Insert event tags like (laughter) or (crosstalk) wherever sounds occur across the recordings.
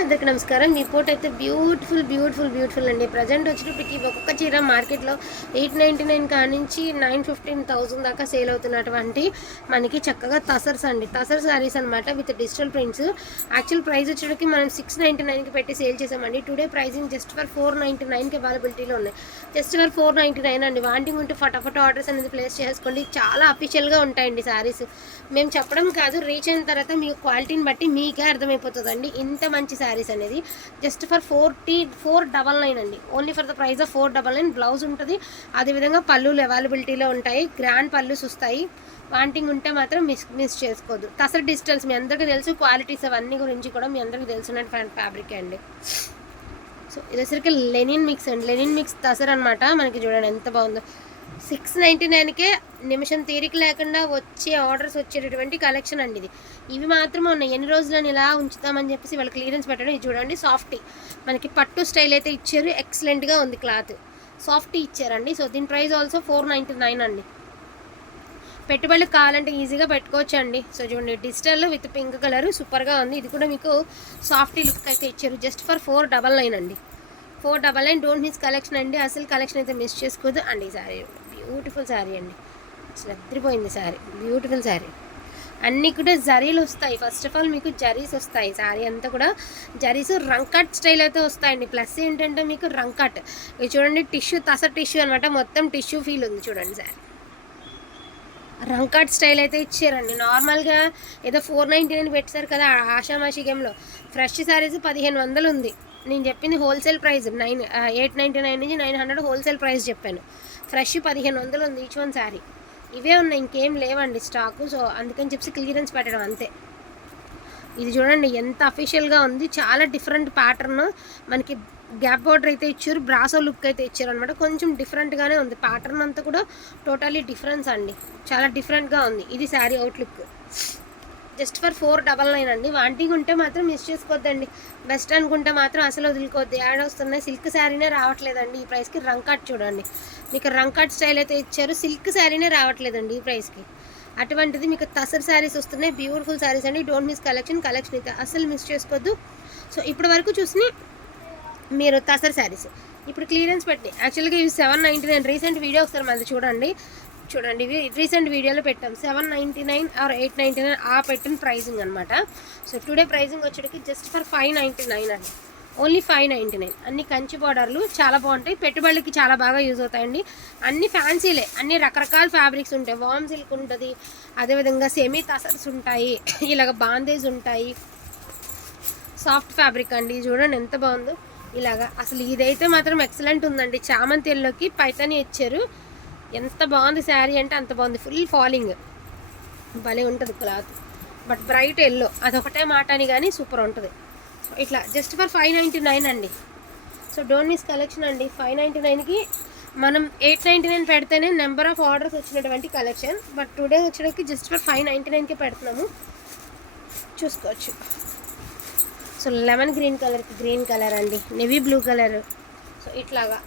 అందరికి నమస్కారం. మీ అయితే బ్యూటిఫుల్ బ్యూటిఫుల్ బ్యూటిఫుల్ అండి. ప్రజెంట్ వచ్చినప్పటికి ఒక్కొక్క చీర మార్కెట్లో ఎయిట్ నైంటీ నైన్ కానించి నైన్ ఫిఫ్టీన్ థౌసండ్ దాకా సేల్ అవుతున్నటువంటి మనకి చక్కగా తసర్స్ అండి. తసర్ శారీస్ అనమాట with digital prints. Actual price వచ్చేటికి మనం సిక్స్ నైంటీ నైన్కి పెట్టి సేల్ చేసామండి. Today pricing just for four ninety నైన్కి అవైలబిలిటీలో ఉన్నాయి. Just for four ninety nine అండి. వాంటింగ్ ఉంటే ఫటాఫట్ ఆర్డర్స్ అనేది ప్లేస్ చేసుకోండి. చాలా అఫీషియల్గా ఉంటాయండి శారీస్ మేము చెప్పడం కాదు రీచ్ అయిన తర్వాత మీ క్వాలిటీని బట్టి మీకే అర్థమైపోతుందండి. ఇంత మంచి శారీస్ అనేది. Just for forty four double nine అండి. Only for the price of four double nine. Blouse ఉంటుంది. అదేవిధంగా పళ్ళులు అవైలబిలిటీలో ఉంటాయి. గ్రాండ్ పళ్ళుస్ వస్తాయి వాంటింగ్ ఉంటే మాత్రం మిస్ మిస్ చేసుకోవద్దు తసర్ డిజిటల్స్ మీ అందరికీ తెలుసు. క్వాలిటీస్ అవన్నీ గురించి కూడా మీ అందరికీ తెలిసిన ఫ్యాబ్రిక్ అండి. సో ఇది వచ్చరికి లెనిన్ మిక్స్ అండి. లెనిన్ మిక్స్ తసర్ అనమాట మనకి చూడండి ఎంత బాగుందో. సిక్స్ నైంటీ నైన్కే నిమిషం తీరిక లేకుండా వచ్చే ఆర్డర్స్ వచ్చేటటువంటి కలెక్షన్ అండి ఇది. ఇవి మాత్రమే ఉన్నాయి. ఎన్ని రోజులను ఇలా ఉంచుతామని చెప్పేసి వాళ్ళు క్లియరెన్స్ పెట్టడం ఇది చూడండి. సాఫ్టీ. మనకి పట్టు స్టైల్ అయితే ఇచ్చారు. ఎక్సలెంట్గా ఉంది క్లాత్. సాఫ్టీ ఇచ్చారండి. సో దీని price also four ninety nine అండి. పెట్టుబడులు కావాలంటే ఈజీగా పెట్టుకోవచ్చు అండి సో చూడండి. డిజిటల్ విత్ పింక్ కలర్ సూపర్గా ఉంది. ఇది కూడా మీకు సాఫ్టీ లుక్ అయితే ఇచ్చారు. Just for four double nine అండి. Four double nine. Don't miss collection అండి. అసలు కలెక్షన్ అయితే మిస్ చేసుకోదు అండి ఈ సారీ బ్యూటిఫుల్ శారీ అండి. అసలు అద్దరిపోయింది శారీ. బ్యూటిఫుల్ శారీ. అన్నీ కూడా జరీలు వస్తాయి. ఫస్ట్ ఆఫ్ ఆల్ మీకు జరీస్ వస్తాయి. శారీ అంతా కూడా జరీస్ రంకట్ స్టైల్ అయితే వస్తాయండి. ప్లస్ ఏంటంటే మీకు రంకట్. ఇది చూడండి టిష్యూ తస టిష్యూ అనమాట మొత్తం టిష్యూ ఫీల్ ఉంది చూడండి శారీ. రంకట్ స్టైల్ అయితే ఇచ్చారండి. నార్మల్గా ఏదో ఫోర్ నైంటీ నైన్ పెట్టారు కదా ఆషామాషి గేమ్లో. ఫ్రెష్ శారీస్ పదిహేను వందలు ఉంది. నేను చెప్పింది wholesale price nine eight ninety nine నుంచి నైన్ హండ్రెడ్ హోల్సేల్ ప్రైస్ చెప్పాను. ఫ్రెష్ పదిహేను వందలు ఉంది ఈచ్ వన్ శారీ ఇవే ఉన్నాయి ఇంకేం లేవండి స్టాకు సో అందుకని చెప్పి క్లియరెన్స్ పెట్టడం అంతే. ఇది చూడండి ఎంత అఫీషియల్గా ఉంది చాలా డిఫరెంట్ ప్యాటర్న్ మనకి గ్యాప్ బార్డర్ అయితే ఇచ్చారు బ్రాసో లుక్ అయితే ఇచ్చారు అనమాట కొంచెం డిఫరెంట్గానే ఉంది ప్యాటర్న్ అంతా కూడా టోటలీ డిఫరెన్స్ అండి. చాలా డిఫరెంట్గా ఉంది ఇది sari out look just for four double nine అండి. వాంటింగ్ ఉంటే మాత్రం మిస్ చేసుకోవద్దండి. బెస్ట్ అనుకుంటే మాత్రం అసలు వదులుకోవద్దు. యాడ్ వస్తున్నాయి. సిల్క్ శారీనే రావట్లేదండి ఈ ప్రైస్కి రంకాట్ చూడండి. మీకు రంకాట్ స్టైల్ అయితే ఇచ్చారు. సిల్క్ శారీనే రావట్లేదండి ఈ ప్రైస్కి అటువంటిది మీకు తసర్ శారీస్ వస్తున్నాయి. బ్యూటిఫుల్ శారీస్ అండి. డోంట్ మిస్ కలెక్షన్ కలెక్షన్ అయితే అసలు మిస్ చేసుకోవద్దు. సో ఇప్పటి వరకు చూసి మీరు తసర్ శారీస్. ఇప్పుడు క్లియరెన్స్ పెట్టి. యాక్చువల్గా ఇవి seven ninety nine recent video ఒకసారి మళ్ళీ చూడండి. చూడండి ఇవి రీసెంట్ వీడియోలో పెట్టాం. Seven ninety nine or eight ninety nine ఆ పెట్టిన ప్రైజింగ్ అనమాట so today pricing వచ్చేటికి just for five ninety nine అండి. ఓన్లీ ఫైవ్ నైంటీ నైన్ అన్ని కంచి బార్డర్లు చాలా బాగుంటాయి. పెట్టుబడికి చాలా బాగా యూజ్ అవుతాయండి. అన్ని ఫ్యాన్సీలే అన్ని రకరకాల ఫ్యాబ్రిక్స్ ఉంటాయి. వామ్ సిల్క్ ఉంటుంది. అదేవిధంగా సెమీ తసర్స్ ఉంటాయి. (coughs) ఇలాగ బాందేజ్ ఉంటాయి. సాఫ్ట్ ఫ్యాబ్రిక్ అండి. చూడండి ఎంత బాగుందో. ఇలాగా. అసలు ఇదైతే మాత్రం ఎక్సలెంట్ ఉందండి. చామంతి ఎల్లోకి పైతని ఇచ్చారు. ఎంత బాగుంది శారీ అంటే అంత బాగుంది. ఫుల్ ఫాలింగ్ భలే ఉంటుంది క్లాత్. బట్ బ్రైట్ ఎల్లో అదొకటే మాట అని కానీ సూపర్ ఉంటుంది. ఇట్లా just for five ninety nine అండి. సో డోంట్ మిస్ కలెక్షన్ అండి ఫైవ్ నైంటీ నైన్కి మనం ఎయిట్ నైంటీ నైన్ పెడితేనే నెంబర్ ఆఫ్ ఆర్డర్స్ వచ్చినటువంటి కలెక్షన్ బట్ టుడే వచ్చేటికి జస్ట్ ఫర్ ఫైవ్ నైంటీ నైన్కే పెడుతున్నాము. చూసుకోవచ్చు. సో లెమన్ గ్రీన్ కలర్కి గ్రీన్ కలర్ అండి. నెవీ బ్లూ కలర్ సో ఇట్లాగా.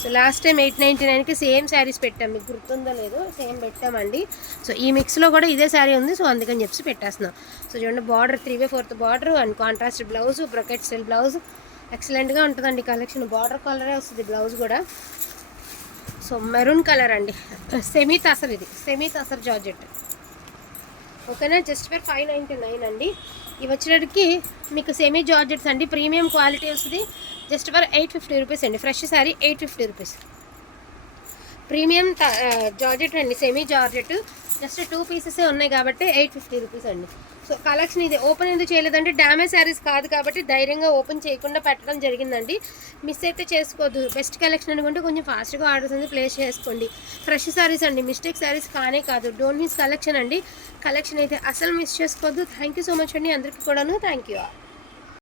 So last time eight ninety నైన్కి సేమ్ శారీస్ పెట్టాం. మీకు గుర్తుందో లేదో సేమ్ పెట్టామండి. సో ఈ మిక్స్లో కూడా ఇదే శారీ ఉంది. సో అందుకని చెప్పి పెట్టేస్తున్నాం. సో చూడండి border three by fourth border and contrast blouse brocade style blouse ఎక్సలెంట్గా ఉంటుందండి కలెక్షన్ బార్డర్ కలరే వస్తుంది బ్లౌజ్ కూడా. సో మెరూన్ కలర్ అండి. సెమీ తసర్ ఇది. Semi tussar georgette. ఓకేనా? Just for five ninety nine అండి. ఇవి వచ్చేటికి మీకు సెమీ జార్జెట్స్ అండి. ప్రీమియం క్వాలిటీ వస్తుంది. Just for eight fifty rupees అండి. Fresh sari eight fifty rupees. Premium georgette అండి. Semi georgette. జస్ట్ టూ పీసెసే ఉన్నాయి కాబట్టి ఎయిట్ ఫిఫ్టీ రూపీస్ అండి. సో కలెక్షన్ ఇది ఓపెన్ ఎందుకు చేయలేదంటే డ్యామేజ్ శారీస్ కాదు కాబట్టి ధైర్యంగా ఓపెన్ చేయకుండా పెట్టడం జరిగిందండి. మిస్ అయితే చేసుకోవద్దు బెస్ట్ కలెక్షన్ అనుకుంటే కొంచెం ఫాస్ట్గా ఆర్డర్స్ అనేది ప్లేస్ చేసుకోండి. ఫ్రెష్ శారీస్ అండి. మిస్టేక్ శారీస్ కానే కాదు. డోంట్ మిస్ కలెక్షన్ అండి. కలెక్షన్ అయితే అసలు మిస్ చేసుకోవద్దు థ్యాంక్ యూ సో మచ్ అండి. అందరికీ కూడాను. Thank you